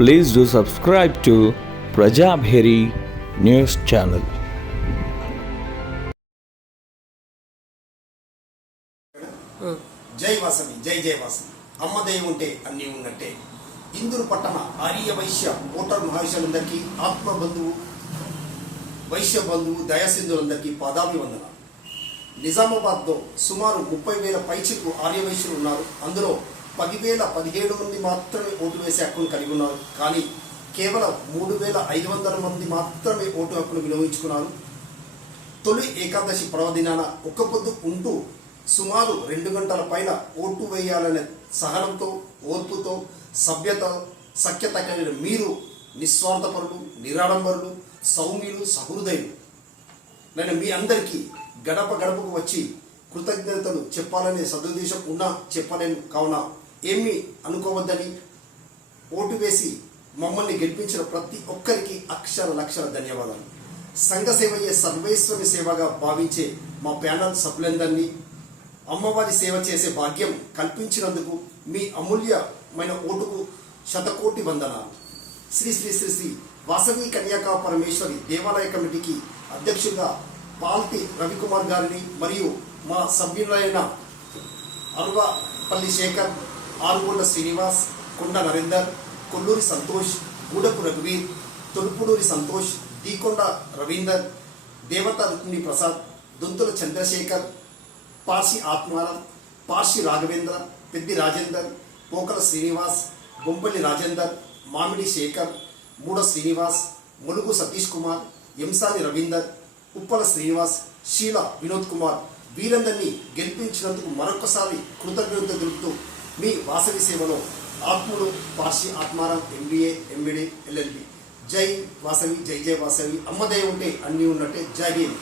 Please do subscribe to Prajabheri News Channel. జై వాసవి జై జై వాసవి అమ్మ దయ ఉంటే అన్నీ ఉన్నట్టే. ఇందూరు పట్టణ ఆర్య వైశ్య ఓటర్ మహాశయులందరికీ ఆత్మ బంధువు వైశ్య బంధువు దయాసింధులందరికీ పాదాభివందన. నిజామాబాద్లో సుమారు 30,000 పైచికు ఆర్య వైశ్యులు ఉన్నారు. అందులో 10,017 మంది మాత్రమే ఓటు వేసే హక్కును కలిగి ఉన్నారు. కానీ కేవలం 3,500 మంది మాత్రమే ఓటు హక్కును వినియోగించుకున్నారు. తొలి ఏకాదశి పర్వదినాన ఒక్క పొద్దు ఉంటూ సుమారు 2 గంటల పైన ఓటు వేయాలనే సహనంతో, ఓర్పుతో, సఖ్యత కలిగిన మీరు నిస్వార్థపరులు, నిరాడంబరులు, సౌమ్యులు, సహృదయులు. నేను మీ అందరికీ గడప గడపకు వచ్చి కృతజ్ఞతలు చెప్పాలనే సదుద్దేశం ఉన్నా చెప్పలేను. కావున ఏమీ అనుకోవద్దని ఓటు వేసి మమ్మల్ని గెలిపించిన ప్రతి ఒక్కరికి అక్షర ధన్యవాదాలు. సంఘ సేవయే సర్వేశ్వరి సేవగా భావించే మా ప్యానల్ సభ్యులందరినీ అమ్మవారి సేవ చేసే భాగ్యం కల్పించినందుకు మీ అమూల్యమైన ఓటుకు శతకోటి వందనాలు. శ్రీ శ్రీ శ్రీ శ్రీ వాసవి కన్యాకా పరమేశ్వరి దేవాలయ కమిటీకి అధ్యక్షుడిగా పాల్తి రవికుమార్ గారిని మరియు మా సభ్యులైన అల్వాపల్లి శేఖర్, ఆరుగొండ శ్రీనివాస్, కొండ నరేందర్, కొల్లూరి సంతోష్, గూడపు రఘువీర్, తొలుపుడూరి సంతోష్, దీకొండ రవీందర్, దేవత రుక్మిణి ప్రసాద్, దొంతుల చంద్రశేఖర్, పార్షి ఆత్మారాం, పార్షి రాఘవేంద్ర, పెద్ది రాజేందర్, పోకల శ్రీనివాస్, బొంపల్లి రాజేందర్, మామిడి శేఖర్, మూడ శ్రీనివాస్, ములుగు సతీష్ కుమార్, ఎంసాని రవీందర్, ఉప్పల శ్రీనివాస్, శీల వినోద్ కుమార్ వీరందరినీ గెలిపించినందుకు మరొకసారి కృతజ్ఞత తెలుపుతూ మీ వాసవి సేవలో ఆత్ముడు Parshi Atmaram, MBA, MBD, LLB. జై వాసవి జై జై వాసవి. అమ్మదయ ఉంటే అన్నీ ఉన్నట్టే. జై హింద్.